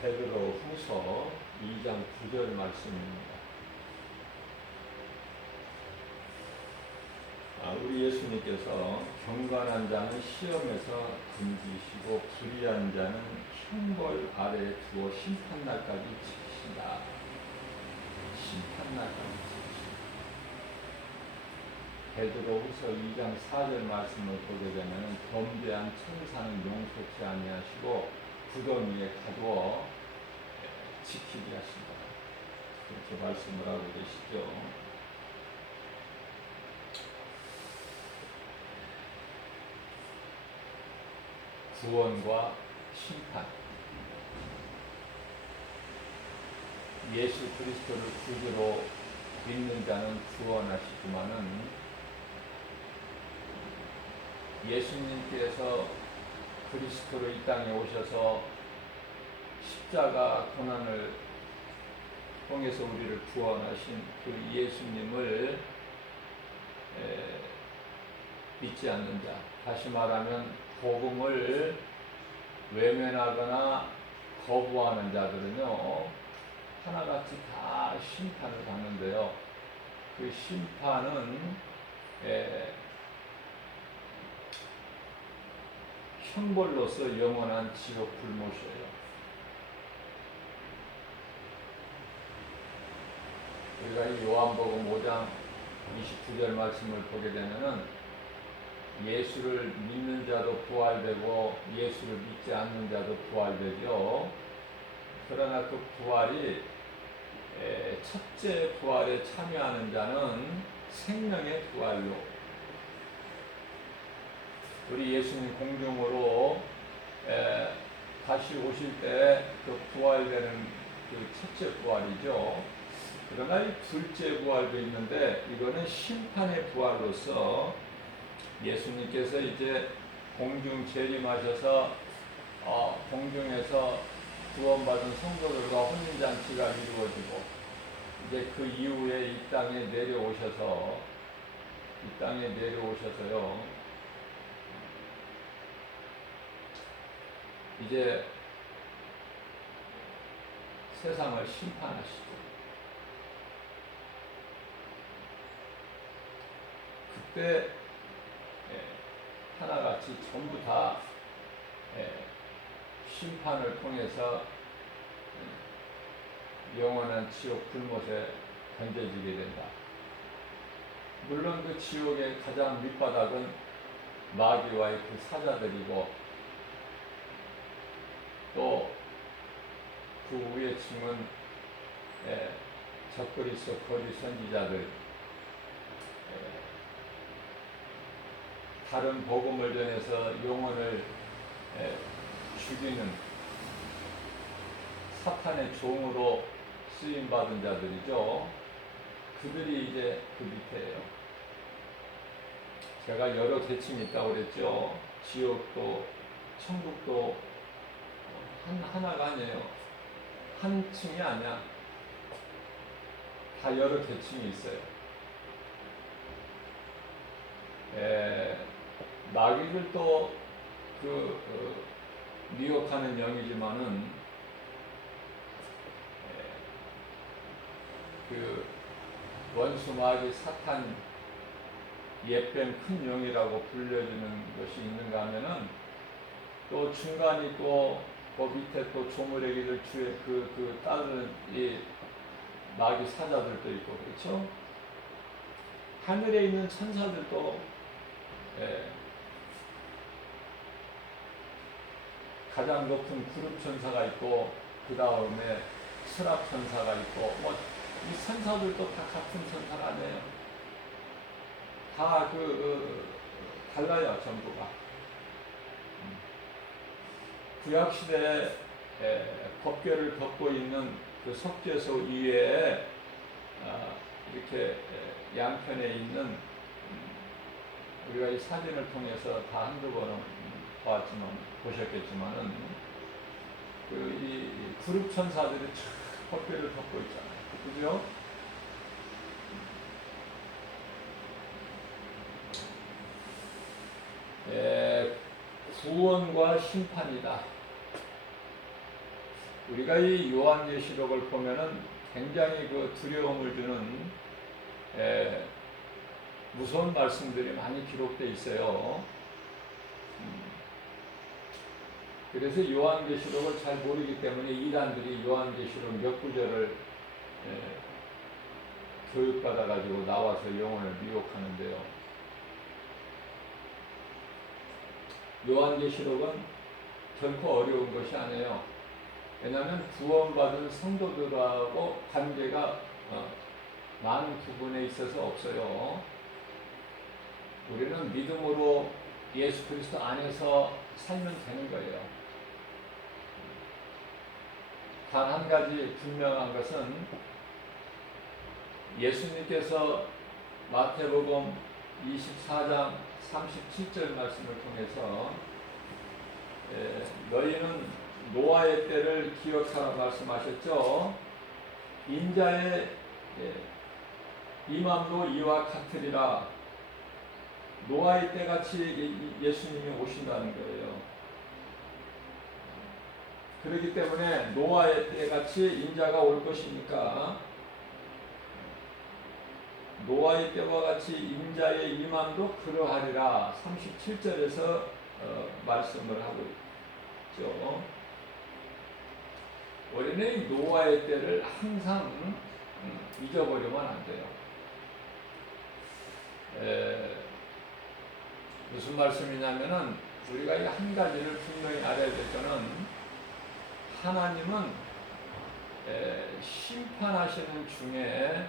베드로후서 2장 9절 말씀입니다. 우리 예수님께서 경건한 자는 시험에서 금지시고 불의한 자는 형벌 아래에 두어 심판날까지 지키신다. 심판날까지 지키신다. 베드로후서 2장 4절 말씀을 보게 되면 범죄한 천사는 용서치 아니하시고 구덩이에 가두어 지키게 하신다. 그렇게 말씀을 하고 계시죠. 구원과 심판. 예수 그리스도를 구주로 믿는 자는 구원하시지만은 예수님께서 그리스도로 이 땅에 오셔서 십자가 고난을 통해서 우리를 구원하신 그 예수님을 믿지 않는 자, 다시 말하면 복음을 외면하거나 거부하는 자들은요, 하나같이 다 심판을 받는데요. 그 심판은 형벌로서 영원한 지옥 불못이에요. 우리가 이 요한복음 5장 29절 말씀을 보게 되면은 예수를 믿는 자도 부활되고 예수를 믿지 않는 자도 부활되죠. 그러나 그 부활이 첫째 부활에 참여하는 자는 생명의 부활로, 우리 예수님 공중으로 다시 오실 때 그 부활되는 그 첫째 부활이죠. 그러나 이 둘째 부활도 있는데 이거는 심판의 부활로서 예수님께서 이제 공중 재림하셔서 공중에서 구원받은 성도들과 혼인잔치가 이루어지고 이제 그 이후에 이 땅에 내려오셔서요, 이제 세상을 심판하시고 그때 하나같이 전부 다 심판을 통해서 영원한 지옥 불못에 던져지게 된다. 물론 그 지옥의 가장 밑바닥은 마귀와의 그 사자들이고 또 그 위에 층은 적그리스도 거짓 선지자들, 다른 복음을 전해서 영혼을 죽이는 사탄의 종으로 쓰임받은 자들이죠. 그들이 이제 그 밑에예요. 제가 여러 계층이 있다고 그랬죠. 지옥도 천국도 하나가 아니에요. 한 층이 아니야. 다 여러 계층이 있어요. 마귀들도 미혹하는 영이지만은 그 원수 마귀 사탄 옛뱀 큰 영이라고 불려지는 것이 있는가 하면은 또 중간이 또 그 밑에 또 조물애기들 주에 따르는 이 마귀 사자들도 있고 그렇죠. 하늘에 있는 천사들도 가장 높은 구룹 천사가 있고 그 다음에 스랍 천사가 있고 이 천사들도 다 같은 천사가 아니에요. 다 달라요 전부가. 구약 시대에 법궤를 덮고 있는 그 속죄소 이외에 이렇게 양편에 있는 우리가 이 사진을 통해서 다 한두 번은 보셨겠지만은 이 그룹 천사들이 법궤를 덮고 있잖아요. 그죠? 구원과 심판이다. 우리가 이 요한계시록을 보면은 굉장히 그 두려움을 주는 무서운 말씀들이 많이 기록되어 있어요. 그래서 요한계시록을 잘 모르기 때문에 이단들이 요한계시록 몇 구절을 교육받아가지고 나와서 영혼을 미혹하는데요. 요한계시록은 결코 어려운 것이 아니에요. 왜냐하면 구원받은 성도들하고 관계가 많은 부분에 있어서 없어요. 우리는 믿음으로 예수 그리스도 안에서 살면 되는 거예요. 단 한 가지 분명한 것은 예수님께서 마태복음 24장 37절 말씀을 통해서 너희는 노아의 때를 기억하라 말씀하셨죠. 인자의 임함도 이와 같으리라. 노아의 때같이 예수님이 오신다는 거예요. 그렇기 때문에 노아의 때같이 인자가 올 것이니까 노아의 때와 같이 인자의 임함도 그러하리라. 37절에서 말씀을 하고 있죠. 우리는 노아의 때를 항상 잊어버리면 안 돼요. 무슨 말씀이냐면은 우리가 이 한 가지를 분명히 알아야 될 것은 하나님은 심판하시는 중에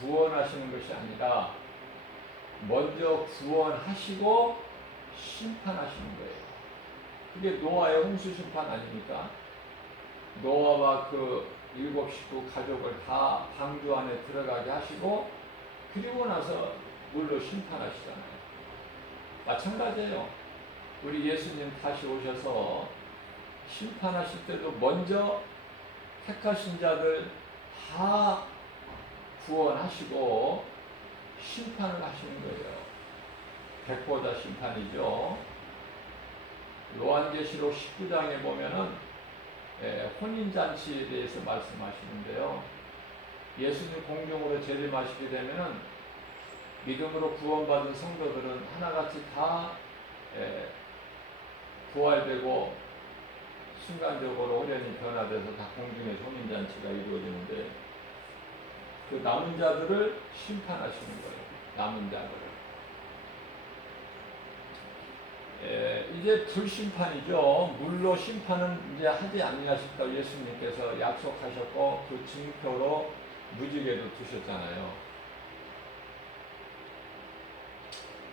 구원하시는 것이 아니라 먼저 구원하시고 심판하시는 거예요. 그게 노아의 홍수 심판 아닙니까? 노아와 그 7 식구 가족을 다 방주 안에 들어가게 하시고 그리고 나서 물로 심판하시잖아요. 마찬가지예요. 우리 예수님 다시 오셔서 심판하실 때도 먼저 택하신 자들 다 구원하시고 심판을 하시는 거예요. 백보자 심판이죠. 요한계시록 19장에 보면은 혼인잔치에 대해서 말씀하시는데요. 예수님 공중으로 재림하시게 되면은 믿음으로 구원받은 성도들은 하나같이 다 부활되고 순간적으로 호련히 변화돼서 다 공중에서 혼인잔치가 이루어지는데 그 남은 자들을 심판하시는 거예요. 남은 자들을. 이제 불심판이죠. 물로 심판은 이제 하지 아니하셨다고 예수님께서 약속하셨고 그 증표로 무지개도 두셨잖아요.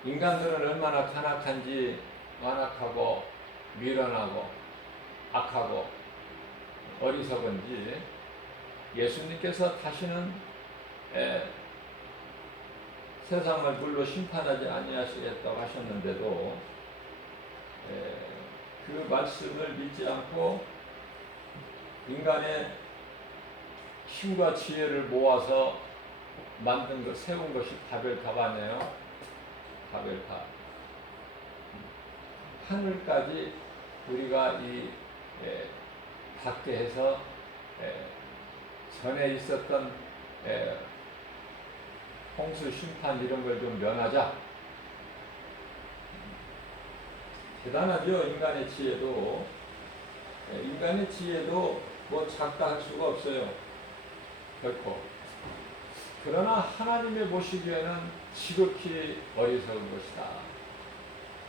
인간들은 얼마나 간악한지 완악하고 미련하고 악하고 어리석은지 예수님께서 다시는 세상을 물로 심판하지 아니하시겠다고 하셨는데도 그 말씀을 믿지 않고 인간의 힘과 지혜를 모아서 만든 것, 세운 것이 바벨탑이네요. 바벨탑. 하늘까지 우리가 이 닿게 해서 전에 있었던 홍수 심판 이런 걸 좀 면하자. 대단하죠. 인간의 지혜도. 인간의 지혜도 뭐 작다 할 수가 없어요. 결코. 그러나 하나님의 보시기에는 지극히 어리석은 것이다.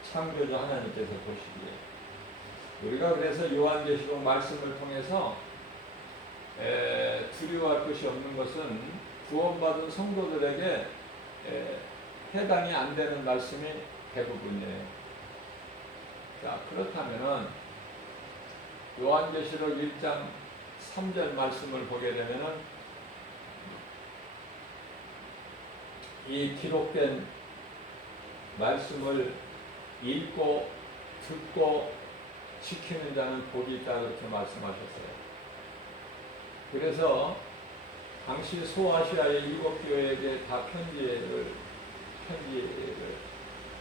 창조주 하나님께서 보시기에. 우리가 그래서 요한계시록 말씀을 통해서 두려워할 것이 없는 것은 구원받은 성도들에게 해당이 안 되는 말씀이 대부분이에요. 자, 그렇다면은 요한계시록 1장 3절 말씀을 보게 되면은 이 기록된 말씀을 읽고 듣고 지키는 자는 복이 있다 그렇게 말씀하셨어요. 그래서 당시 소아시아의 7 교회에게 다 편지를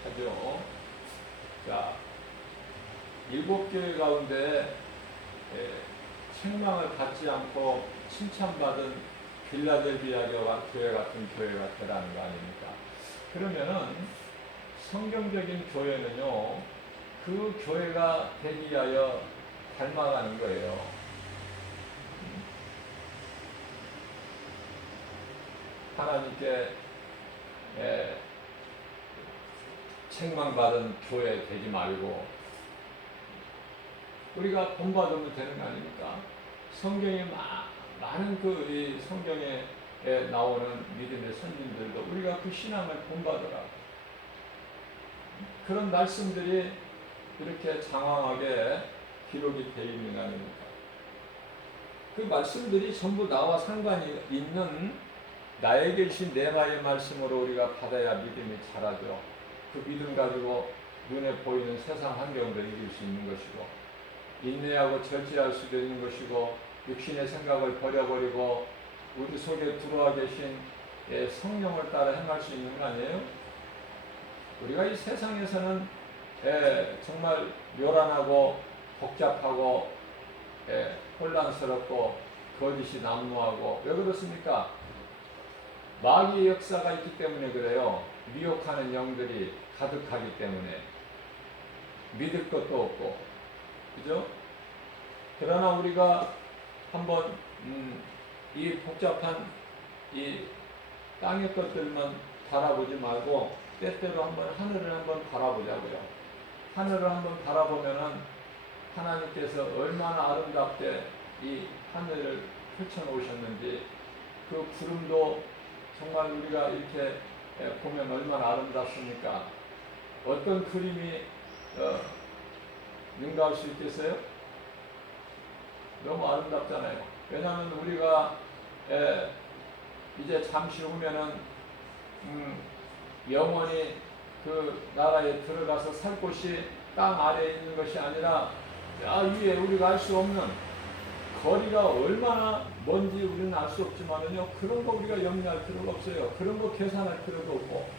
하죠. 자, 7 교회 가운데 책망을 받지 않고 칭찬받은 빌라델비아 교회 같은 교회가 되라는 거 아닙니까? 그러면은 성경적인 교회는요, 그 교회가 되기 위하여 닮아가는 거예요. 하나님께 책망받은 교회 되지 말고 우리가 본받으면 되는 거 아닙니까? 성경에 많은 이 성경에 나오는 믿음의 선진들도 우리가 그 신앙을 본받으라. 그런 말씀들이 이렇게 장황하게 기록이 되어 있는 거 아닙니까? 그 말씀들이 전부 나와 상관이 있는 나에게 주신 내마의 말씀으로 우리가 받아야 믿음이 자라죠. 그 믿음 가지고 눈에 보이는 세상 환경을 이길 수 있는 것이고, 인내하고 절제할 수도 있는 것이고, 육신의 생각을 버려버리고 우리 속에 들어와 계신 성령을 따라 행할 수 있는 거 아니에요? 우리가 이 세상에서는 정말 요란하고 복잡하고 혼란스럽고 거짓이 난무하고, 왜 그렇습니까? 마귀의 역사가 있기 때문에 그래요. 미혹하는 영들이 가득하기 때문에 믿을 것도 없고, 그죠? 그러나 우리가 한번 이 복잡한 이 땅의 것들만 바라보지 말고 때때로 한번 하늘을 한번 바라보자고요. 하늘을 한번 바라보면은 하나님께서 얼마나 아름답게 이 하늘을 펼쳐놓으셨는지, 그 구름도 정말 우리가 이렇게 보면 얼마나 아름답습니까? 어떤 그림이 능가할 수 있겠어요? 너무 아름답잖아요. 왜냐하면 우리가 이제 잠시 후면은 영원히 그 나라에 들어가서 살 곳이 땅 아래에 있는 것이 아니라 위에 우리가 알 수 없는 거리가 얼마나 먼지 우리는 알 수 없지만은요, 그런 거 우리가 염려할 필요가 없어요. 그런 거 계산할 필요도 없고,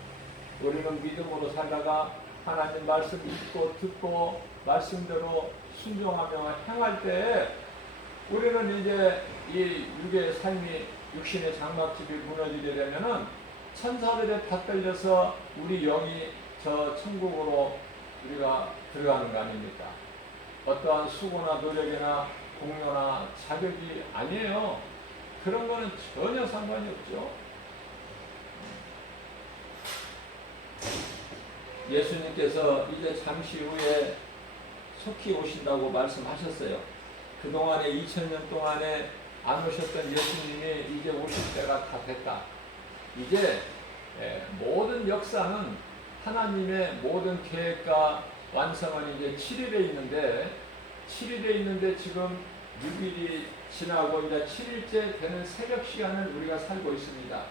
우리는 믿음으로 살다가 하나님 말씀 읽고 듣고 말씀대로 순종하며 행할 때 우리는 이제 이 육의 삶이, 육신의 장막집이 무너지게 되면은 천사들에 받들려서 우리 영이 저 천국으로 우리가 들어가는 거 아닙니까? 어떠한 수고나 노력이나 공로나 자격이 아니에요. 그런 거는 전혀 상관이 없죠. 예수님께서 이제 잠시 후에 속히 오신다고 말씀하셨어요. 그동안에 2000년 동안에 안 오셨던 예수님이 이제 오실 때가 다 됐다. 이제 모든 역사는 하나님의 모든 계획과 완성은 이제 7일에 있는데 지금 6일이 지나고 이제 7일째 되는 새벽 시간을 우리가 살고 있습니다.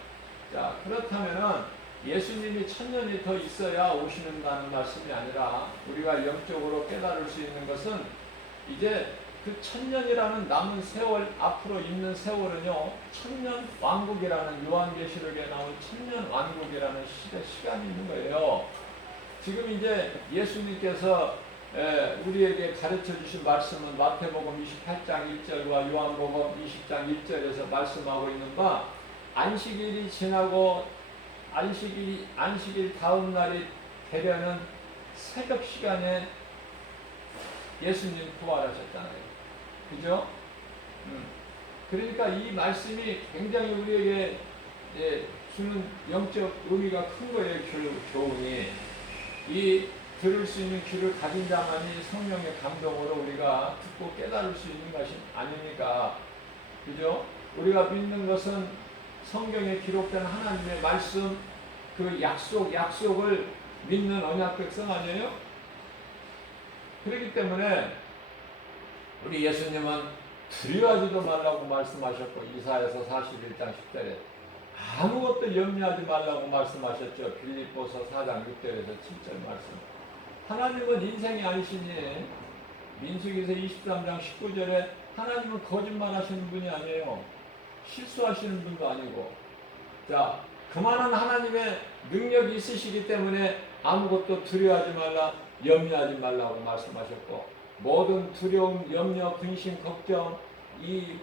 자, 그렇다면은 예수님이 1000년이 더 있어야 오시는다는 말씀이 아니라 우리가 영적으로 깨달을 수 있는 것은 이제 그 1000년이라는 남은 세월, 앞으로 있는 세월은요, 1000년 왕국이라는 요한계시록에 나온 1000년 왕국이라는 시간이 있는 거예요. 지금 이제 예수님께서 우리에게 가르쳐 주신 말씀은 마태복음 28장 1절과 요한복음 20장 1절에서 말씀하고 있는 바, 안식일이 지나고 안식일 다음 날이 되려는 새벽 시간에 예수님 부활하셨잖아요. 그죠? 그러니까 이 말씀이 굉장히 우리에게 주는 영적 의미가 큰 거예요. 교훈이. 이 들을 수 있는 귀를 가진 자만이 성령의 감동으로 우리가 듣고 깨달을 수 있는 것이 아닙니까? 그죠? 우리가 믿는 것은 성경에 기록된 하나님의 말씀, 그 약속을 믿는 언약 백성 아니에요? 그렇기 때문에 우리 예수님은 두려워하지도 말라고 말씀하셨고, 이사야서 41장 10절에 아무것도 염려하지 말라고 말씀하셨죠. 빌립보서 4장 6절에서 7절 말씀. 하나님은 인생이 아니시니, 민수기서 23장 19절에 하나님은 거짓말하시는 분이 아니에요. 실수하시는 분도 아니고. 자, 그만한 하나님의 능력이 있으시기 때문에 아무것도 두려워하지 말라, 염려하지 말라고 말씀하셨고, 모든 두려움, 염려, 근심, 걱정, 이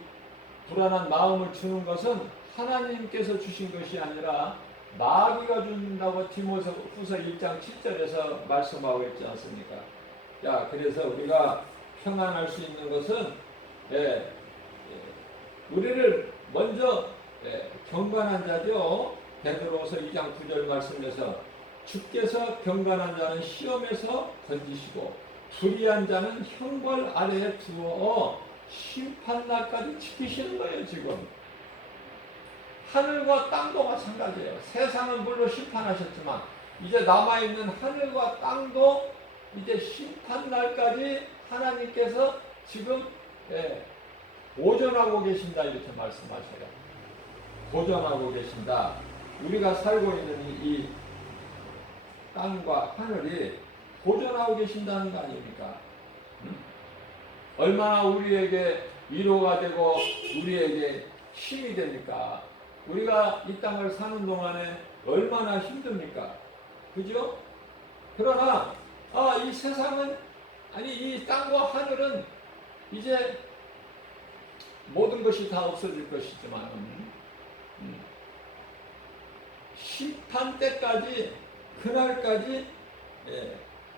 불안한 마음을 주는 것은 하나님께서 주신 것이 아니라 마귀가 준다고 디모데후서 1장 7절에서 말씀하고 있지 않습니까? 자, 그래서 우리가 평안할 수 있는 것은 우리를 먼저 경건한 자죠. 베드로후서 2장 9절 말씀에서 주께서 경건한 자는 시험에서 건지시고 불의한 자는 형벌 아래에 두어 심판날까지 지키시는 거예요. 지금 하늘과 땅도 마찬가지예요. 세상은 물론 심판하셨지만 이제 남아있는 하늘과 땅도 이제 심판날까지 하나님께서 지금 보존하고 계신다 이렇게 말씀하셔요. 보존하고 계신다. 우리가 살고 있는 이 땅과 하늘이 보존하고 계신다는 거 아닙니까? 얼마나 우리에게 위로가 되고 우리에게 힘이 됩니까? 우리가 이 땅을 사는 동안에 얼마나 힘듭니까? 그죠? 그러나 이 세상은 이 땅과 하늘은 이제 모든 것이 다 없어질 것이지만 심판 때까지 그날까지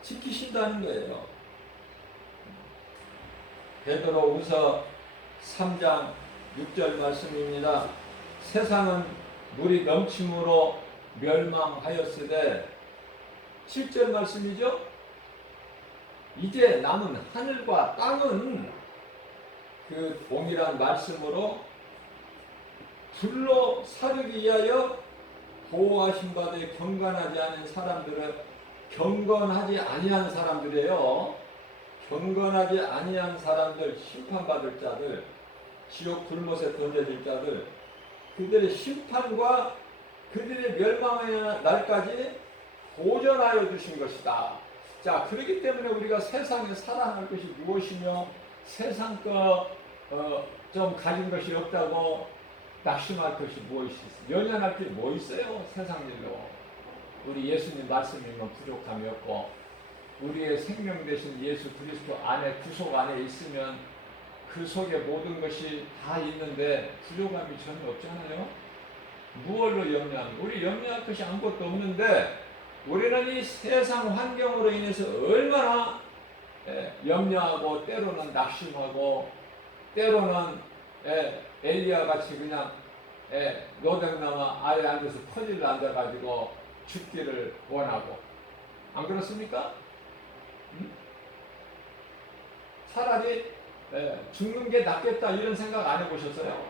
지키신다는 거예요. 베드로후서 3장 6절 말씀입니다. 세상은 물이 넘침으로 멸망하였으되 7절 말씀이죠. 이제 남은 하늘과 땅은 그 동일한 말씀으로 불로 사르기 위하여 보호하신 바되 경건하지 않은 사람들은 경건하지 아니한 사람들이에요. 경건하지 아니한 사람들, 심판받을 자들, 지옥 불못에 던져질 자들, 그들의 심판과 그들의 멸망의 날까지 보존하여 주신 것이다. 자, 그렇기 때문에 우리가 세상에 살아갈 것이 무엇이며 세상 좀 가진 것이 없다고 낙심할 것이 무엇이 있어요? 연연할 게 뭐 있어요? 세상 일로. 우리 예수님 말씀이면 부족함이 없고 우리의 생명 되신 예수 그리스도 안에 구속 안에 있으면 그 속에 모든 것이 다 있는데 부족함이 전혀 없잖아요. 무얼로 염려하는? 우리 염려할 것이 아무것도 없는데 우리는 이 세상 환경으로 인해서 얼마나 염려하고 때로는 낙심하고 때로는 엘리야 같이 그냥 노백나무 아래 앉아서 퍼질러 앉아가지고 죽기를 원하고 안 그렇습니까? 차라리 죽는 게 낫겠다 이런 생각 안 해보셨어요?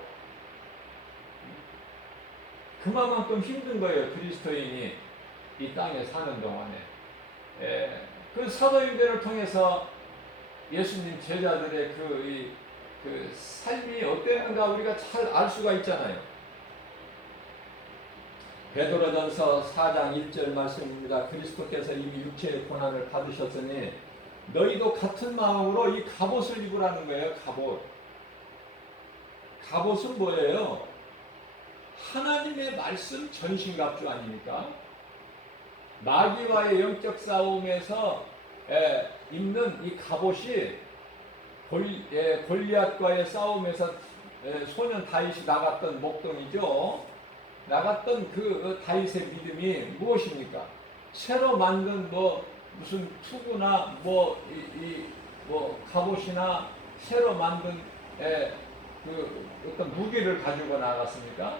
그만큼 힘든 거예요. 그리스도인이 이 땅에 사는 동안에 그 사도행전을 통해서 예수님 제자들의 그 삶이 어땠는가 우리가 잘 알 수가 있잖아요. 베드로전서 4장 1절 말씀입니다. 그리스도께서 이미 육체의 고난을 받으셨으니 너희도 같은 마음으로 이 갑옷을 입으라는 거예요. 갑옷. 갑옷은 뭐예요? 하나님의 말씀 전신갑주 아닙니까? 마귀와의 영적 싸움에서 입는 이 갑옷이 골리앗과의 싸움에서 소년 다윗이 나갔던 목동이죠. 나갔던 그 다윗의 믿음이 무엇입니까? 새로 만든 무슨 투구나 갑옷이나 새로 만든 그 어떤 무기를 가지고 나갔습니까?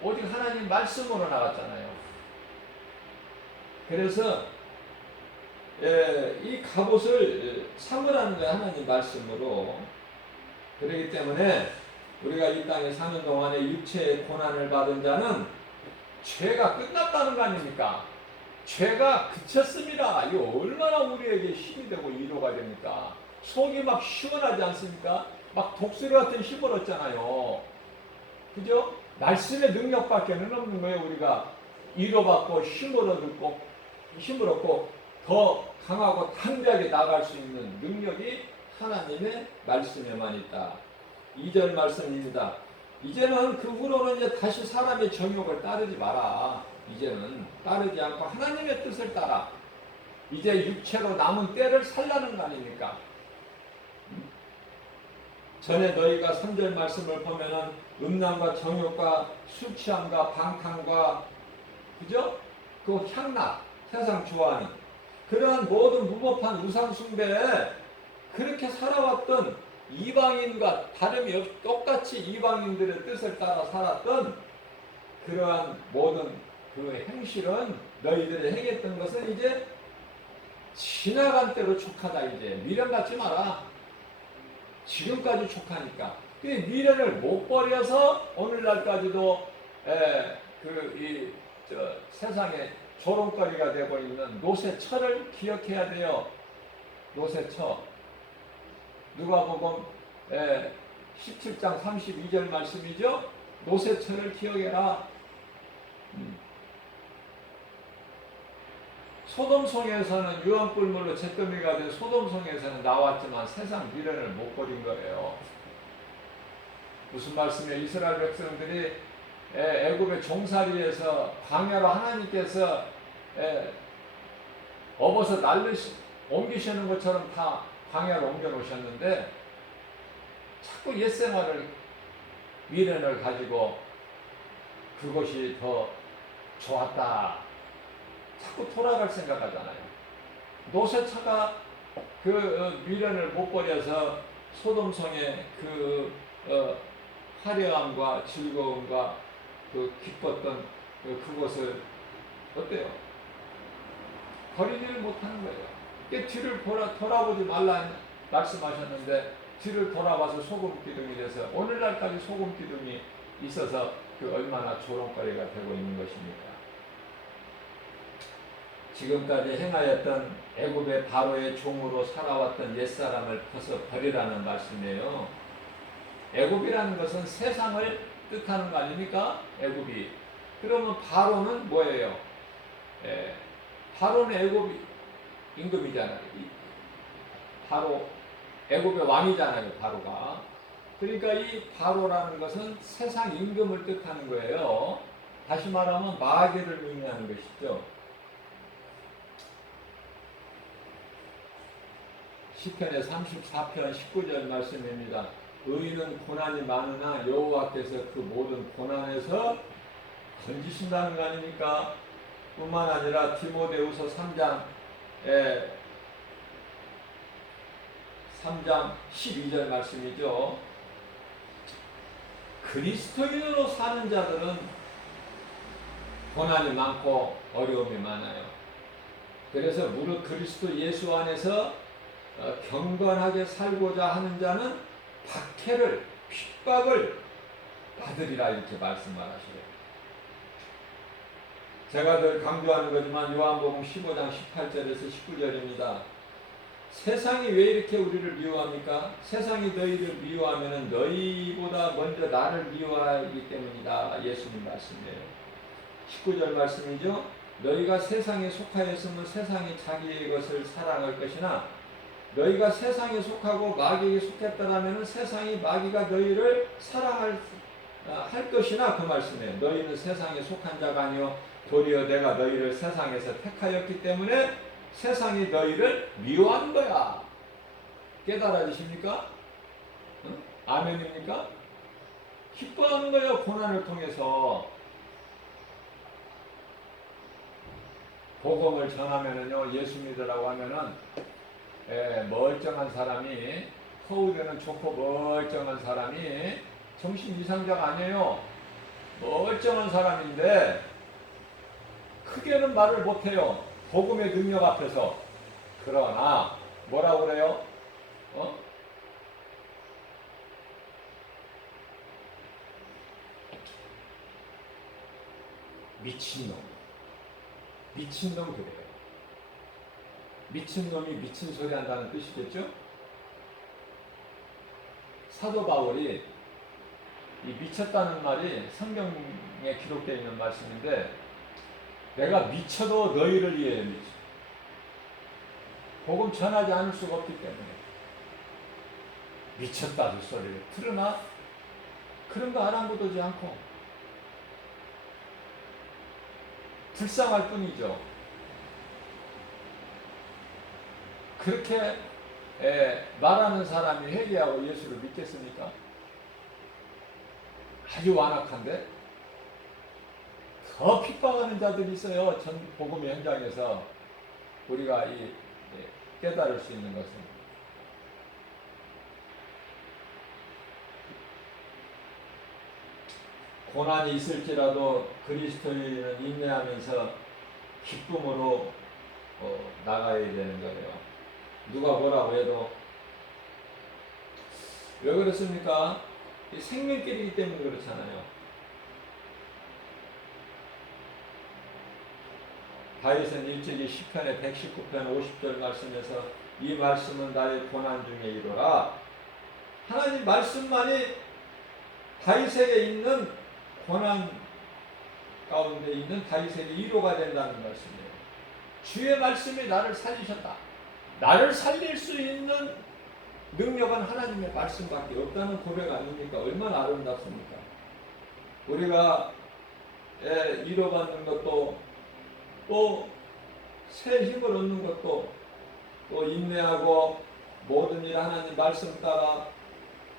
오직 하나님 말씀으로 나갔잖아요. 그래서 이 갑옷을 삼으라는 거예요. 하나님 말씀으로. 그렇기 때문에 우리가 이 땅에 사는 동안에 육체의 고난을 받은 자는 죄가 끝났다는 거 아닙니까? 죄가 그쳤습니다. 이거 얼마나 우리에게 힘이 되고 위로가 됩니까? 속이 막 시원하지 않습니까? 막 독수리 같은 힘을 얻잖아요. 그죠? 말씀의 능력밖에는 없는 거예요. 우리가 위로받고 힘을 얻고 더 강하고 담대하게 나갈 수 있는 능력이 하나님의 말씀에만 있다. 2절 말씀입니다. 이제는 그 후로는 이제 다시 사람의 정욕을 따르지 마라. 이제는 따르지 않고 하나님의 뜻을 따라. 이제 육체로 남은 때를 살라는 거 아닙니까? 전에 너희가 3절 말씀을 보면은 음란과 정욕과 술 취함과 방탕과 그죠? 그 향락, 세상 좋아하는 그러한 모든 무법한 우상 숭배에 그렇게 살아왔던 이방인과 다름이 똑같이 이방인들의 뜻을 따라 살았던 그러한 모든 그 행실은 너희들이 행했던 것은 이제 지나간 때로 족하다. 이제 미련 갖지 마라. 지금까지 족하니까. 그 미련을 못 버려서 오늘날까지도 세상에 조롱거리가 되고 있는 노세처를 기억해야 돼요. 노세처. 누가복음 17장 32절 말씀이죠. 노세처를 기억해라. 소돔성에서는 유황불물로 잿더미가 된 소돔성에서는 나왔지만 세상 미련을 못 버린 거예요. 무슨 말씀이에요? 이스라엘 백성들이 애굽의 종살이에서 광야로 하나님께서 업어서 옮기시는 것처럼 다 광야로 옮겨 놓으셨는데 자꾸 옛생활을 미련을 가지고 그것이 더 좋았다. 자꾸 돌아갈 생각하잖아요. 노세차가 그 미련을 못 버려서 소돔성의 그 화려함과 즐거움과 그 기뻤던 그것을 어때요? 버리지를 못하는 거예요. 뒤를 돌아보지 말라 말씀하셨는데 뒤를 돌아봐서 소금 기둥이 돼서 오늘날까지 소금 기둥이 있어서 그 얼마나 조롱거리가 되고 있는 것입니까? 지금까지 행하였던 애굽의 바로의 종으로 살아왔던 옛사람을 벗어 버리라는 말씀이에요. 애굽이라는 것은 세상을 뜻하는 거 아닙니까? 애굽이. 그러면 바로는 뭐예요? 바로는 애굽 임금이잖아요. 바로 애굽의 왕이잖아요. 바로가. 그러니까 이 바로라는 것은 세상 임금을 뜻하는 거예요. 다시 말하면 마귀를 의미하는 것이죠. 시편의 34편 19절 말씀입니다. 의인은 고난이 많으나 여호와께서 그 모든 고난에서 건지신다는 거 아닙니까? 뿐만 아니라 디모데후서 3장 12절 말씀이죠. 그리스도인으로 사는 자들은 고난이 많고 어려움이 많아요. 그래서 무릇 그리스도 예수 안에서 경건하게 살고자 하는 자는 박해를, 핍박을 받으리라 이렇게 말씀하시고요. 제가 늘 강조하는 거지만 요한복음 15장 18절에서 19절입니다. 세상이 왜 이렇게 우리를 미워합니까? 세상이 너희를 미워하면 너희보다 먼저 나를 미워하기 때문이다. 예수님 말씀이에요. 19절 말씀이죠. 너희가 세상에 속하였으면 세상이 자기의 것을 사랑할 것이나 너희가 세상에 속하고 마귀에게 속했더라면 세상이 마귀가 너희를 사랑할 것이나 그 말씀이에요. 너희는 세상에 속한 자가 아니요 도리어 내가 너희를 세상에서 택하였기 때문에 세상이 너희를 미워하는 거야. 깨달아지십니까? 응? 아멘입니까? 기뻐하는 거예요. 고난을 통해서. 복음을 전하면은요, 예수 믿으라고 하면은 멀쩡한 사람이, 서울에는 좋고 멀쩡한 사람이 정신 이상자가 아니에요. 멀쩡한 사람인데 크게는 말을 못해요. 복음의 능력 앞에서. 그러나 뭐라고 그래요? 미친놈. 미친놈 그래요. 미친놈이 미친 소리 한다는 뜻이겠죠? 사도 바울이 이 미쳤다는 말이 성경에 기록되어 있는 말씀인데 내가 미쳐도 너희를 위해 미쳐. 복음 전하지 않을 수가 없기 때문에 미쳤다 그 소리를 그러나 그런 거 아랑곳하지 않고 불쌍할 뿐이죠. 그렇게 말하는 사람이 회개하고 예수를 믿겠습니까? 아주 완악한데 더 핍박하는 자들이 있어요. 전 복음의 현장에서 우리가 깨달을 수 있는 것은 고난이 있을지라도 그리스도인은 인내하면서 기쁨으로 나가야 되는 거예요. 누가 뭐라고 해도. 왜 그렇습니까? 이 생명길이기 때문에 그렇잖아요. 다윗은 일찍이 시편의 119편 50절 말씀에서 이 말씀은 나의 고난 중에 이루라. 하나님 말씀만이 다윗에게 있는 고난 가운데 있는 다윗에게 위로가 된다는 말씀이에요. 주의 말씀이 나를 살리셨다. 나를 살릴 수 있는 능력은 하나님의 말씀밖에 없다는 고백 아닙니까? 얼마나 아름답습니까? 우리가 위로받는 것도 또 새 힘을 얻는 것도 또 인내하고 모든 일 하나님 말씀 따라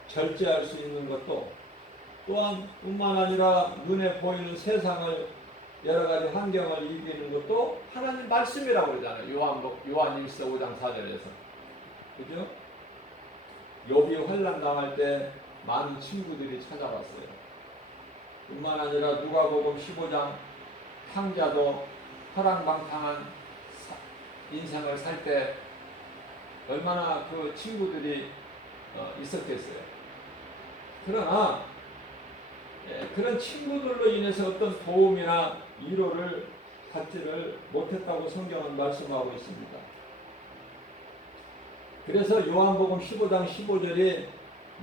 절제할 수 있는 것도 또한 뿐만 아니라 눈에 보이는 세상을 여러 가지 환경을 이기는 것도 하나님 말씀이라고 그러잖아요. 요한일서 5장 4절에서. 그죠? 욥이 환난 당할 때 많은 친구들이 찾아왔어요. 뿐만 아니라 누가복음 15장 탕자도 허랑방탕한 인생을 살 때 얼마나 그 친구들이 있었겠어요. 그러나 그런 친구들로 인해서 어떤 도움이나 위로를 받지를 못했다고 성경은 말씀하고 있습니다. 그래서 요한복음 15장 15절이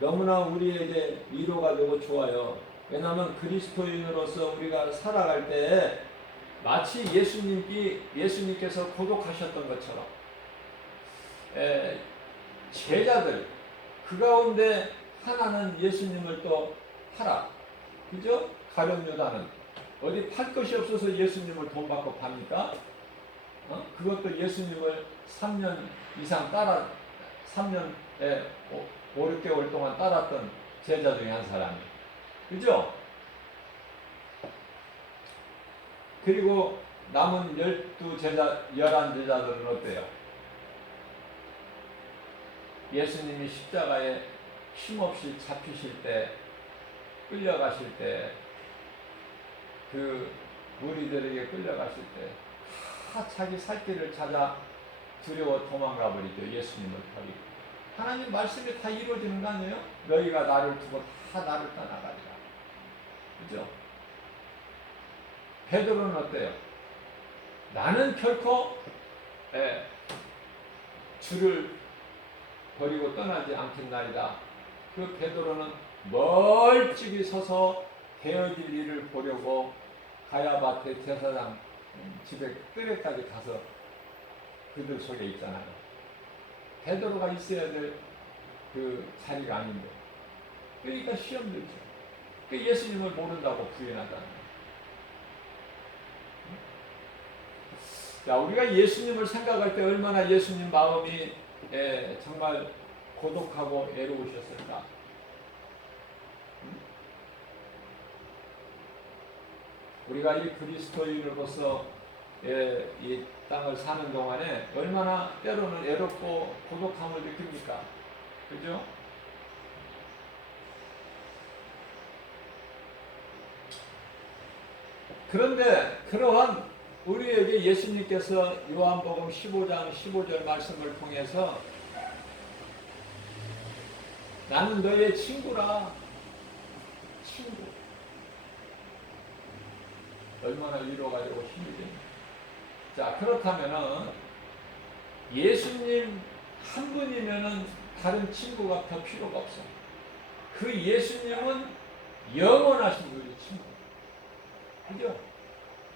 너무나 우리에게 위로가 되고 좋아요. 왜냐하면 그리스도인으로서 우리가 살아갈 때 마치 예수님께서 고독하셨던 것처럼 제자들 그 가운데 하나는 예수님을 또 팔아. 그죠? 가룟 유다는 어디 팔 것이 없어서 예수님을 돈 받고 팝니까? 그것도 예수님을 3년 이상 3년에 5, 6개월 동안 따랐던 제자 중에 한 사람이. 그죠? 그리고 남은 11제자들은 어때요? 예수님이 십자가에 힘없이 잡히실 때, 끌려가실 때, 그 무리들에게 끌려가실 때, 다 자기 살 길을 찾아 두려워 도망가 버리죠. 예수님을 버리고. 하나님 말씀이 다 이루어지는 거 아니에요? 너희가 나를 두고 다 나를 떠나가리라. 그죠? 베드로는 어때요? 나는 결코 주를 버리고 떠나지 않겠나이다. 그 베드로는 멀찍이 서서 되어질 일을 보려고 가야바테 제사장 집에 뜰에까지 가서 그들 속에 있잖아요. 베드로가 있어야 될 그 자리가 아닌데. 그러니까 시험 들죠. 그 예수님을 모른다고 부인하잖아요. 자, 우리가 예수님을 생각할 때 얼마나 예수님 마음이 정말 고독하고 애로우셨을까. 우리가 이 그리스도인으로서 이 땅을 사는 동안에 얼마나 때로는 애롭고 고독함을 느낍니까? 그죠? 그런데 그러한 우리에게 예수님께서 요한복음 15장 15절 말씀을 통해서 나는 너의 친구라. 친구. 얼마나 위로가 되고 힘이 됩니까? 자, 그렇다면은 예수님 한 분이면은 다른 친구가 더 필요가 없어. 그 예수님은 영원하신 우리 친구. 그죠?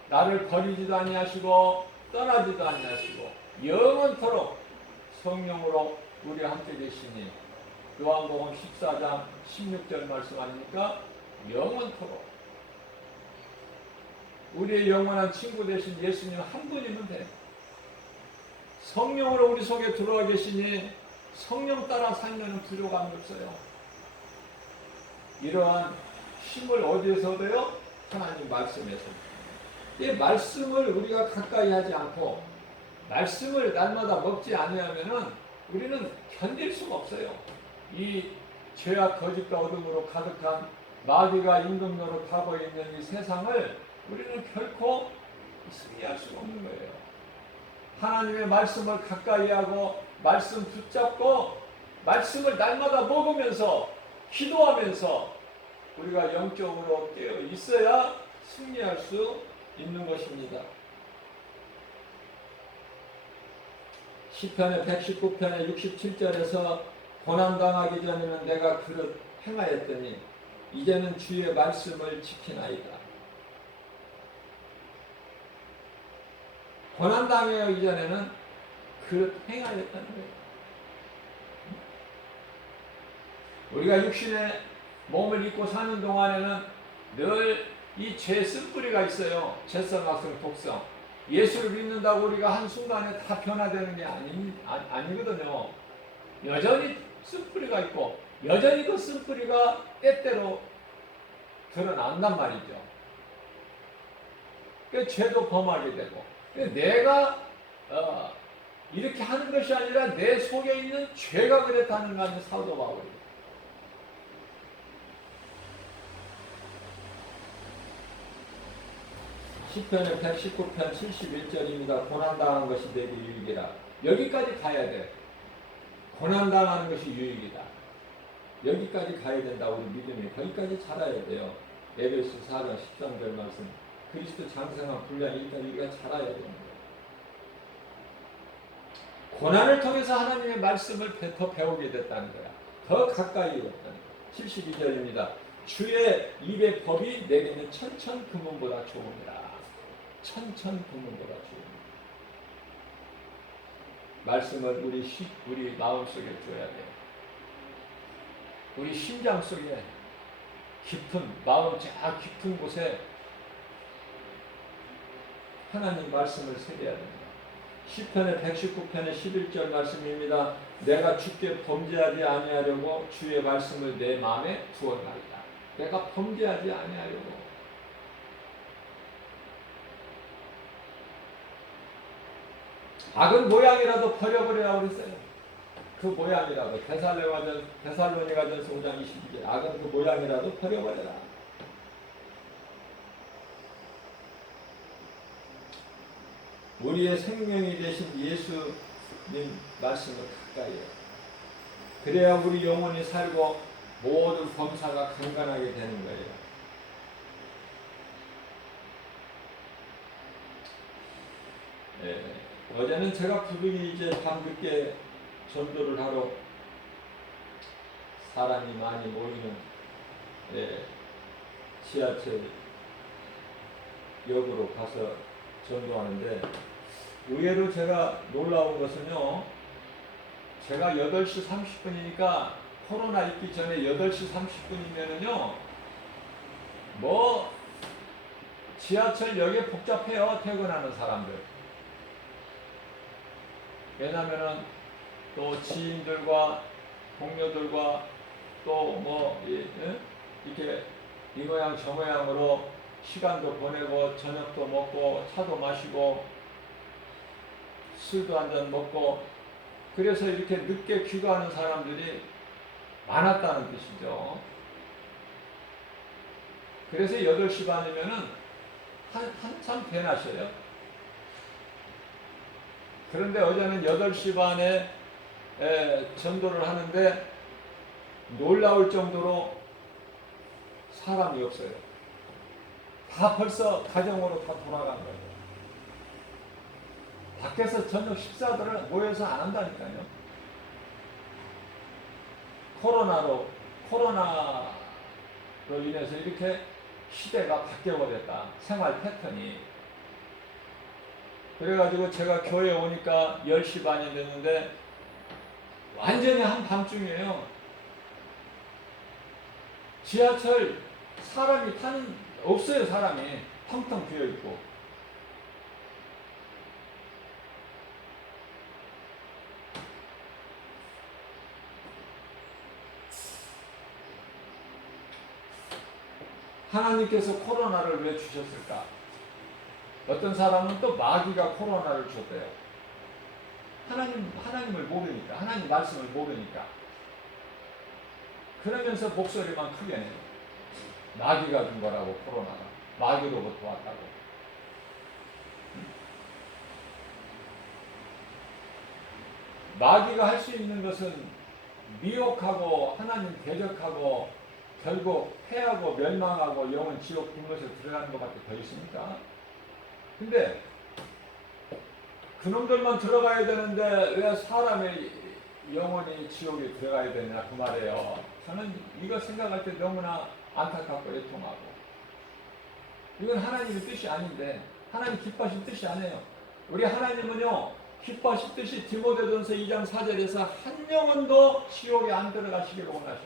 나를 버리지도 아니하시고 떠나지도 아니하시고 영원토록 성령으로 우리와 함께 계시니 요한복음 14장 16절 말씀 아닙니까? 영원토록 우리의 영원한 친구 되신 예수님 한 분이면 돼. 성령으로 우리 속에 들어와 계시니 성령 따라 살면 부족함이 없어요. 이러한 힘을 어디에서 얻어요? 하나님 말씀에서. 이 말씀을 우리가 가까이 하지 않고 말씀을 날마다 먹지 않으면은 우리는 견딜 수가 없어요. 이 죄악 거짓과 어둠으로 가득한 마귀가 임금 노릇하고 있는 이 세상을 우리는 결코 승리할 수가 없는 거예요. 하나님의 말씀을 가까이 하고 말씀 붙잡고 말씀을 날마다 먹으면서 기도하면서 우리가 영적으로 깨어 있어야 승리할 수 있는 것입니다. 시편의 119편의 67절에서 고난당하기 전에는 내가 그릇 행하였더니 이제는 주의 말씀을 지키나이다. 고난당하기 전에는 그릇 행하였다는 거예요. 우리가 육신의 몸을 입고 사는 동안에는 늘 이 죄 쓴뿌리가 있어요. 죄성, 악성, 독성. 예수를 믿는다고 우리가 한순간에 다 변화되는 게 아니거든요. 여전히 쓴뿌리가 있고 여전히 그 쓴뿌리가 때때로 드러난단 말이죠. 그 죄도 범하게 되고 내가 이렇게 하는 것이 아니라 내 속에 있는 죄가 그랬다는 것을 사도 바울이 시편의 119편 71절입니다. 고난당한 것이 내게 유익이라. 여기까지 가야 돼. 고난당하는 것이 유익이다. 여기까지 가야 된다. 우리 믿음이 거기까지 자라야 돼요. 에베소 4장 13절 말씀. 그리스도 장성한 분량 여기까지 우리가 자라야 됩니다. 고난을 통해서 하나님의 말씀을 더 배우게 됐다는 거야. 더 가까이 됐다는 거야. 72절입니다. 주의 입의 법이 내게는 천천 금은보다 좋으니라. 천천 금은보다 좋으니라. 말씀을 우리 마음속에 줘야 돼요. 우리 심장 속에 깊은 마음 저 깊은 곳에 하나님 말씀을 새겨야 됩니다. 시편의 119편의 11절 말씀입니다. 내가 주께 범죄하지 아니하려고 주의 말씀을 내 마음에 두었나이다. 내가 범죄하지 아니하려고. 악은 모양이라도 버려버리라고 그랬어요. 그 모양이라도 데살로니가전서 5장 22절 악은 그 모양이라도 버려버려라. 우리의 생명이 되신 예수님 말씀을 가까이 해요. 그래야 우리 영혼이 살고 모든 범사가 강건하게 되는 거예요. 어제는 제가 부득이 이제 밤늦게 전도를 하러 사람이 많이 모이는 지하철 역으로 가서 전도하는데 의외로 제가 놀라운 것은요. 제가 8시 30분이니까 코로나 있기 전에 8시 30분이면은요. 뭐 지하철역에 복잡해요. 퇴근하는 사람들. 왜냐면은 또 지인들과 동료들과 또 뭐 이렇게 이 모양 저 모양으로 시간도 보내고 저녁도 먹고 차도 마시고 술도 한잔 먹고 그래서 이렇게 늦게 귀가하는 사람들이 많았다는 뜻이죠. 그래서 8시 반이면은 한참 대낮이에요. 그런데 어제는 8시 반에 전도를 하는데 놀라울 정도로 사람이 없어요. 다 벌써 가정으로 다 돌아간 거예요. 밖에서 저녁 식사들을 모여서 안 한다니까요. 코로나로 인해서 이렇게 시대가 바뀌어버렸다. 생활 패턴이. 그래가지고 제가 교회에 오니까 10시 반이 됐는데 완전히 한밤중이에요. 지하철 사람이 없어요. 사람이 텅텅 비어있고. 하나님께서 코로나를 왜 주셨을까? 어떤 사람은 또 마귀가 코로나를 줬대요. 하나님을 모르니까, 하나님 말씀을 모르니까. 그러면서 목소리만 크게 내요. 마귀가 준 거라고, 코로나가. 마귀로부터 왔다고. 마귀가 할 수 있는 것은 미혹하고 하나님 대적하고 결국 패하고 멸망하고 영은 지옥 불못에 들어가는 것밖에 더 있습니까? 근데 그놈들만 들어가야 되는데 왜 사람의 영혼이 지옥에 들어가야 되냐 그 말이에요. 저는 이거 생각할 때 너무나 안타깝고 애통하고, 이건 하나님의 뜻이 아닌데, 하나님 기뻐하신 뜻이 아니에요. 우리 하나님은요 기뻐하신 뜻이 디모데전서 2장 4절에서 한 영혼도 지옥에 안 들어가시기를 원하셔.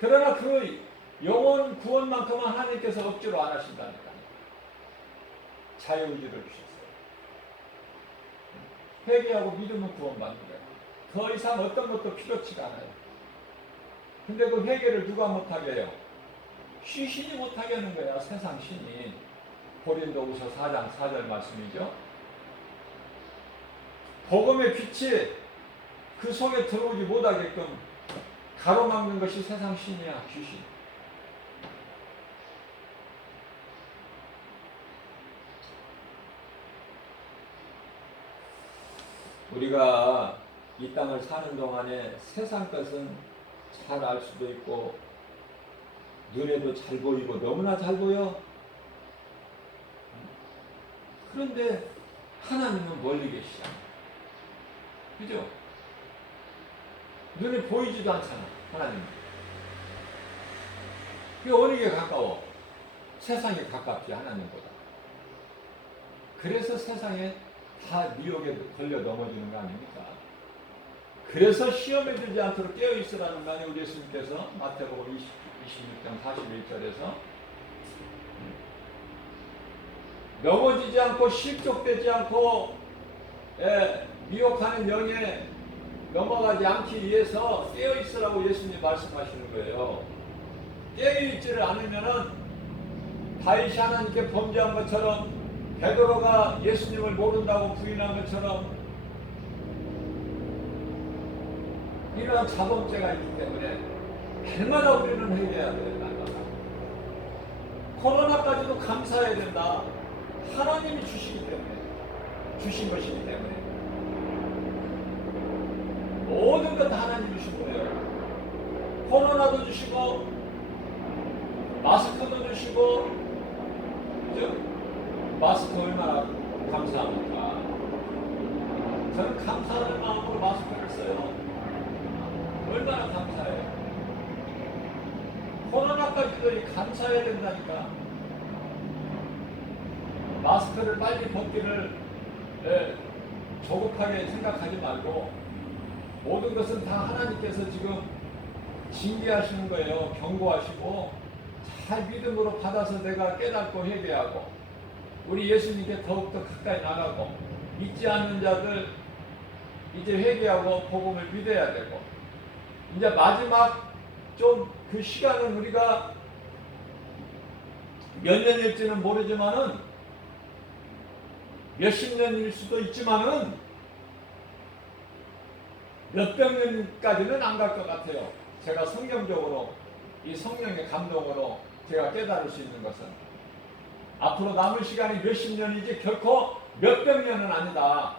그러나 그 영혼 구원만큼은 하나님께서 억지로 안 하신다니까요. 자유의지를 주셨어요. 회개하고 믿으면 구원받는 거예요. 더 이상 어떤 것도 필요치가 않아요. 근데 그 회개를 누가 못하게 해요? 귀신이 못하게 하는 거야. 세상 신이. 고린도후서 4장 4절 말씀이죠. 복음의 빛이 그 속에 들어오지 못하게끔 가로막는 것이 세상 신이야. 귀신. 우리가 이 땅을 사는 동안에 세상 것은 잘 알 수도 있고 눈에도 잘 보이고 너무나 잘 보여. 그런데 하나님은 멀리 계시잖아. 그죠? 눈에 보이지도 않잖아. 하나님은. 그게 어느 게 가까워? 세상에 가깝지, 하나님보다. 그래서 세상에 다 미혹에 걸려 넘어지는 거 아닙니까? 그래서 시험에 들지 않도록 깨어있으라는 말이 우리 예수님께서 마태복음 26장 41절에서 넘어지지 않고 실족되지 않고 미혹하는 영에 넘어가지 않기 위해서 깨어있으라고 예수님이 말씀하시는 거예요. 깨어있지를 않으면은 다윗이 하나님께 범죄한 것처럼, 베드로가 예수님을 모른다고 부인한 것처럼 이러한 자범죄가 있기 때문에 날마다 우리는 회개해야 돼요. 날마다. 코로나까지도 감사해야 된다. 하나님이 주시기 때문에, 주신 것이기 때문에. 모든 것 다 하나님이 주신 거예요. 코로나도 주시고 마스크도 주시고, 그죠? 마스크 얼마나 감사합니까? 저는 감사하는 마음으로 마스크를 써요. 얼마나 감사해요. 코로나까지도 감사해야 된다니까. 마스크를 빨리 벗기를 조급하게 생각하지 말고, 모든 것은 다 하나님께서 지금 징계하시는 거예요. 경고하시고 잘 믿음으로 받아서 내가 깨닫고 회개하고 우리 예수님께 더욱더 가까이 나가고, 믿지 않는 자들 이제 회개하고 복음을 믿어야 되고, 이제 마지막 좀 그 시간은 우리가 몇 년일지는 모르지만은 몇십 년일 수도 있지만은 몇백 년까지는 안 갈 것 같아요. 제가 성경적으로 이 성령의 감동으로 제가 깨달을 수 있는 것은 앞으로 남을 시간이 몇십 년이지 결코 몇백 년은 아니다.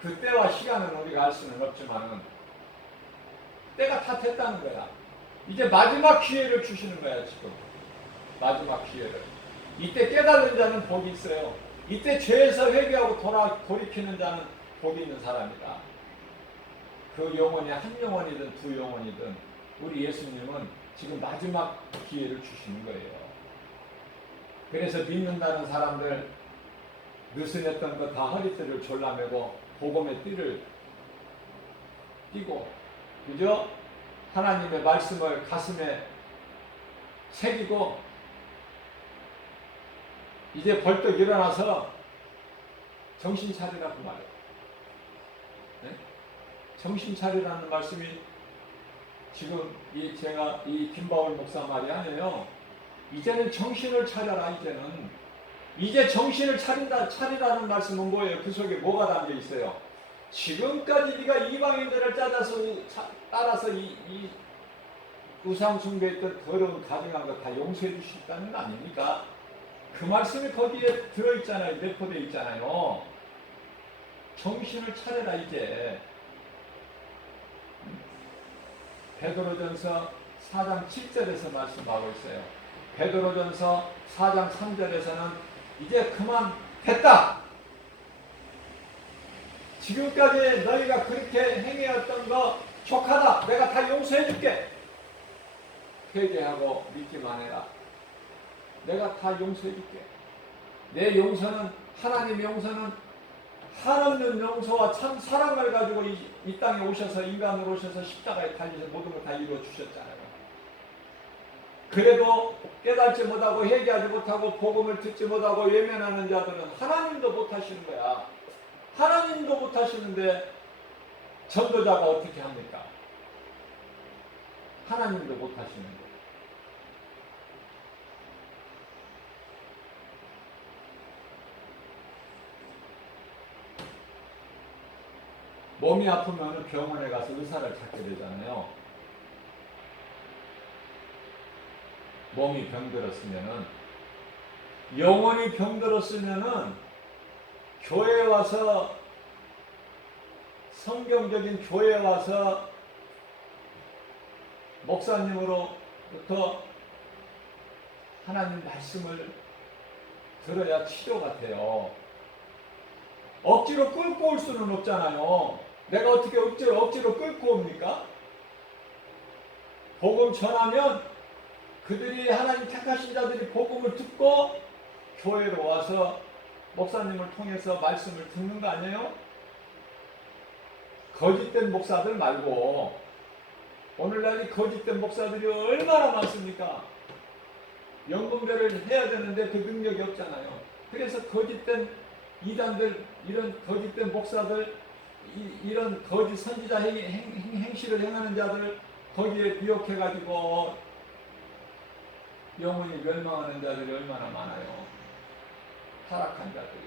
그 때와 시간은 우리가 알 수는 없지만은 때가 다 됐다는 거야. 이제 마지막 기회를 주시는 거야. 지금 마지막 기회를. 이때 깨달은 자는 복이 있어요. 이때 죄에서 회개하고 돌이키는 자는 복이 있는 사람이다. 그 영혼이 한 영혼이든 두 영혼이든 우리 예수님은 지금 마지막 기회를 주시는 거예요. 그래서 믿는다는 사람들 느슨했던 거 다 허리띠를 졸라매고 복음의 띠를 띠고, 그죠? 하나님의 말씀을 가슴에 새기고 이제 벌떡 일어나서 정신 차리라고 말해요. 네? 정신 차리라는 말씀이 지금 제가 이 김바울 목사 말이 아니에요. 이제는 정신을 차려라. 이제 정신을 차리라는 말씀은 뭐예요? 그 속에 뭐가 담겨 있어요? 지금까지 네가 이방인들을 따라서 이 우상 숭배했던 더러운 가증한 거 다 용서해 주실 수 있다는 거 아닙니까? 그 말씀이 거기에 들어있잖아요. 내포되어 있잖아요. 정신을 차려라 이제. 베드로전서 4장 7절에서 말씀하고 있어요. 베드로전서 4장 3절에서는 이제 그만 됐다. 지금까지 너희가 그렇게 행해왔던 거 족하다. 내가 다 용서해 줄게. 회개하고 믿기만 해라. 내가 다 용서해 줄게. 내 용서는, 하나님의 용서는 하나님 용서와 참 사랑을 가지고 이 땅에 오셔서, 인간으로 오셔서 십자가에 달리셔서 모든 걸 다 이루어 주셨잖아요. 그래도 깨닫지 못하고 회개하지 못하고 복음을 듣지 못하고 외면하는 자들은 하나님도 못하시는 거야. 하나님도 못하시는데 전도자가 어떻게 합니까? 하나님도 못하시는데. 몸이 아프면 병원에 가서 의사를 찾게 되잖아요. 몸이 병들었으면은, 영혼이 병들었으면은 교회에 와서, 성경적인 교회에 와서 목사님으로부터 하나님 말씀을 들어야 치료가 돼요. 억지로 끌고 올 수는 없잖아요. 내가 어떻게 억지로 끌고 옵니까? 복음 전하면 그들이, 하나님 택하신 자들이 복음을 듣고 교회로 와서 목사님을 통해서 말씀을 듣는 거 아니에요? 거짓된 목사들 말고, 오늘날 이 거짓된 목사들이 얼마나 많습니까? 연금배를 해야 되는데 그 능력이 없잖아요. 그래서 거짓된 이단들, 이런 거짓된 목사들, 이런 거짓 선지자 행실을 행하는 자들 거기에 미혹해가지고 영혼이 멸망하는 자들이 얼마나 많아요. 타락한 자들이.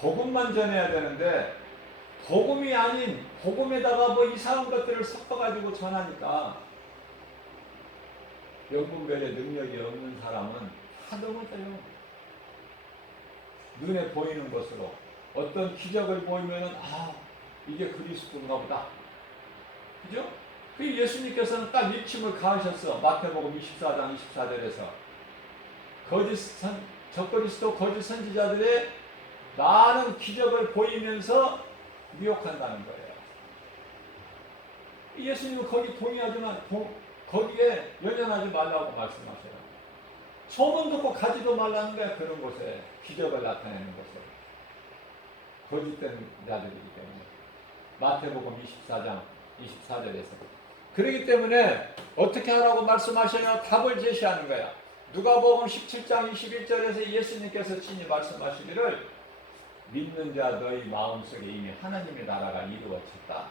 복음만 전해야 되는데 복음이 아닌 복음에다가 뭐 이상한 것들을 섞어가지고 전하니까 영분별의 능력이 없는 사람은 하도 못해요. 눈에 보이는 것으로 어떤 기적을 보이면은 이게 그리스도인가 보다. 그죠? 그 예수님께서는 딱 일침을 가하셨어. 마태복음 24장 24절에서 적그리스도 거짓 선지자들의 많은 기적을 보이면서 미혹한다는 거예요. 예수님은 거기 동의하지만 거기에 연연하지 말라고 말씀하셔요. 소문 듣고 가지도 말라는 거야. 그런 곳에 기적을 나타내는 곳에 거짓된 자들이기 때문에. 마태복음 24장 24절에서 그렇기 때문에 어떻게 하라고 말씀하셔요? 답을 제시하는 거야. 누가복음 17장 21절에서 예수님께서 친히 말씀하시기를 믿는 자 너희 마음속에 이미 하나님의 나라가 이루어졌다.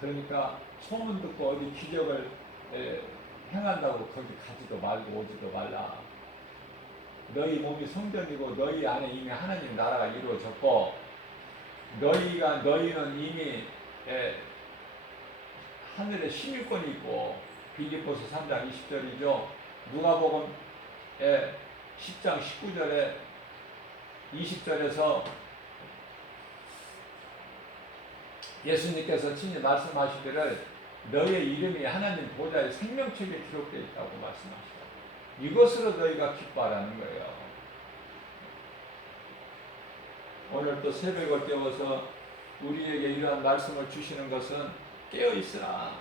그러니까 소문 듣고 어디 기적을 행한다고 거기 가지도 말고 오지도 말라. 너희 몸이 성전이고 너희 안에 이미 하나님 나라가 이루어졌고 너희는 이미 하늘에 시민권이 있고 빌립보서 3장 20절이죠. 누가복음 10장 19절에 20절에서 예수님께서 친히 말씀하시기를 너희의 이름이 하나님 보좌의 생명책에 기록되어 있다고 말씀하시죠. 이것으로 너희가 기뻐하라는 거예요. 오늘 또 새벽을 깨워서 우리에게 이러한 말씀을 주시는 것은 깨어있으라.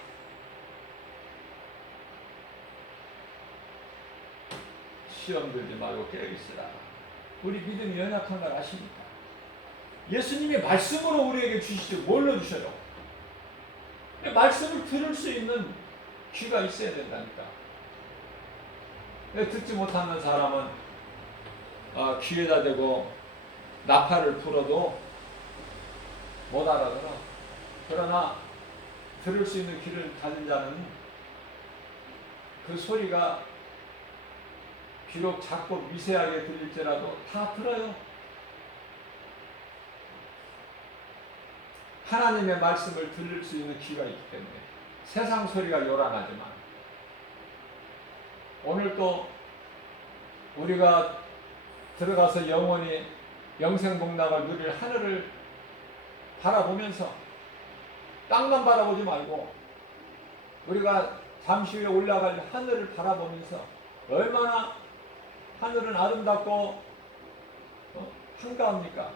시험 들지 말고 깨어있으라. 우리 믿음이 연약한 걸 아십니까? 예수님이 말씀으로 우리에게 주시죠. 뭘로 주셔요? 말씀을 들을 수 있는 귀가 있어야 된다니까. 듣지 못하는 사람은 귀에다 대고 나팔을 불어도 못 알아들어. 그러나 들을 수 있는 귀를 가진 자는 그 소리가 비록 작고 미세하게 들릴지라도 다 들어요. 하나님의 말씀을 들을 수 있는 귀가 있기 때문에 세상 소리가 요란하지만 오늘 또 우리가 들어가서 영원히 영생복락을 누릴 하늘을 바라보면서 땅만 바라보지 말고 우리가 잠시 후에 올라갈 하늘을 바라보면서 얼마나 하늘은 아름답고 한가합니까?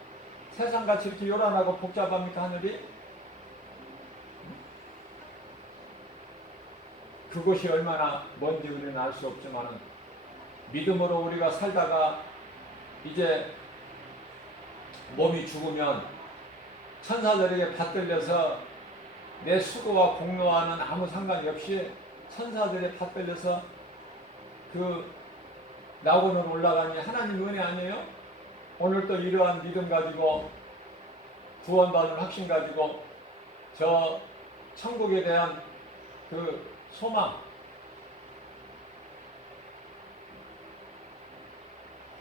세상같이 이렇게 요란하고 복잡합니까 하늘이? 그곳이 얼마나 먼지 우리는 알 수 없지만 믿음으로 우리가 살다가 이제 몸이 죽으면 천사들에게 받들려서 내 수고와 공로와는 아무 상관이 없이 천사들에 받들려서 그 낙원으로 올라가니 하나님 은혜 아니에요? 오늘 또 이러한 믿음 가지고 구원받은 확신 가지고 저 천국에 대한 그 소망,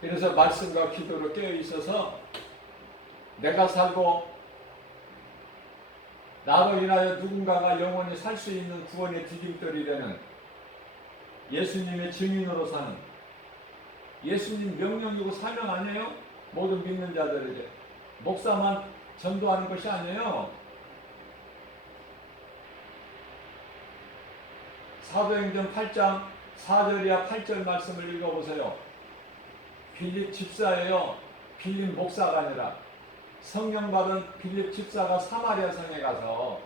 그래서 말씀과 기도로 깨어 있어서 내가 살고 나로 인하여 누군가가 영원히 살 수 있는 구원의 디딤돌이 되는 예수님의 증인으로 사는 예수님 명령이고 사명 아니에요? 모든 믿는 자들에게 목사만 전도하는 것이 아니에요. 사도행전 8장 4절이야 8절 말씀을 읽어보세요. 빌립 집사예요. 빌립 목사가 아니라 성령 받은 빌립 집사가 사마리아 성에 가서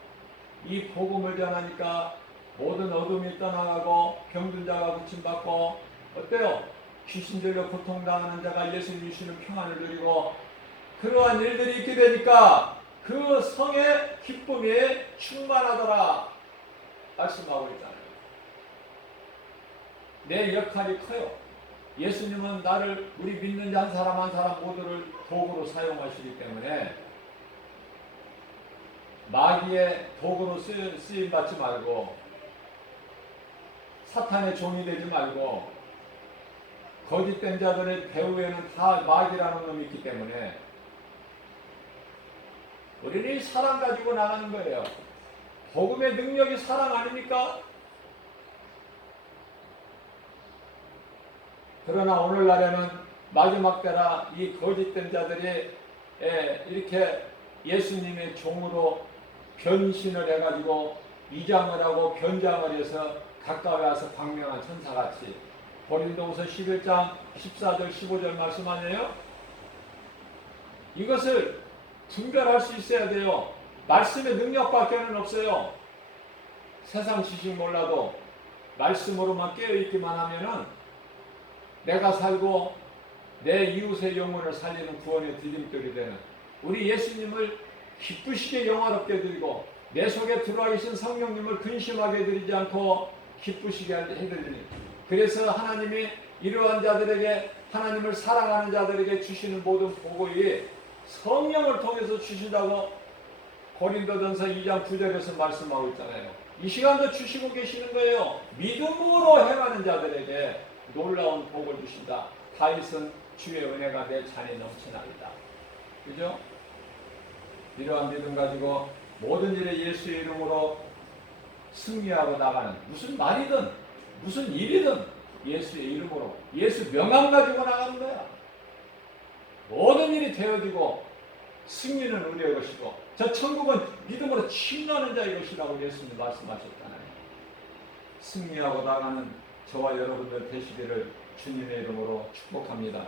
이 복음을 전하니까 모든 어둠이 떠나가고 병든 자가 고침받고 어때요? 귀신 들려 고통당하는 자가 예수님 주시는 평안을 누리고 그러한 일들이 있게 되니까 그 성의 기쁨이 충만하더라 말씀하고 있잖아요. 내 역할이 커요. 예수님은 나를 우리 믿는 자 한 사람 한 사람 모두를 도구로 사용하시기 때문에 마귀의 도구로 쓰임 받지 말고 사탄의 종이 되지 말고 거짓된 자들의 배후에는 다 마귀라는 놈이 있기 때문에 우리는 이 사랑 가지고 나가는 거예요. 복음의 능력이 사랑 아닙니까? 그러나 오늘날에는 마지막 때라 이 거짓된 자들이 이렇게 예수님의 종으로 변신을 해가지고 위장을 하고 변장을 해서 가까이 와서 광명한 천사같이 고린도후서 11장 14절 15절 말씀 아니에요? 이것을 분별할 수 있어야 돼요. 말씀의 능력밖에는 없어요. 세상 지식 몰라도 말씀으로만 깨어있기만 하면은 내가 살고 내 이웃의 영혼을 살리는 구원의 디딤돌이 되는 우리 예수님을 기쁘시게 영화롭게 드리고 내 속에 들어와 계신 성령님을 근심하게 드리지 않고 기쁘시게 해드리니 그래서 하나님이 이러한 자들에게 하나님을 사랑하는 자들에게 주시는 모든 복이 성령을 통해서 주신다고 고린도전서 2장 9절에서 말씀하고 있잖아요. 이 시간도 주시고 계시는 거예요. 믿음으로 행하는 자들에게 놀라운 복을 주신다. 다윗은 주의 은혜가 내 잔에 넘쳐나리다. 그죠? 이러한 믿음 가지고 모든 일에 예수의 이름으로 승리하고 나가는 무슨 말이든 무슨 일이든 예수의 이름으로 예수 명함 가지고 나가는 거야. 모든 일이 되어지고 승리는 우리의 것이고 저 천국은 믿음으로 침노하는 자의 것이라고 예수님 말씀하셨잖아요. 승리하고 나가는 저와 여러분들 되시기를 주님의 이름으로 축복합니다.